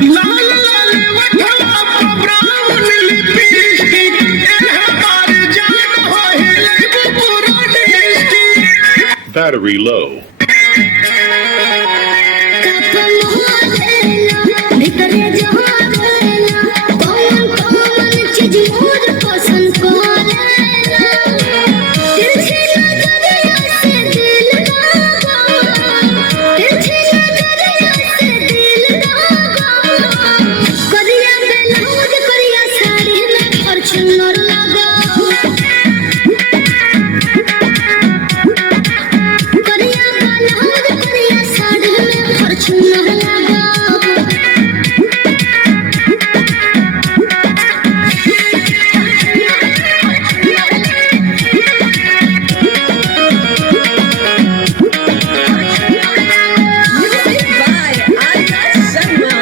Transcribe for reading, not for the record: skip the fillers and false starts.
लाल लाल वठवा brown lipstick ए हमार जान हो हिले पूरा डिस्ट्रिक्ट Battery low.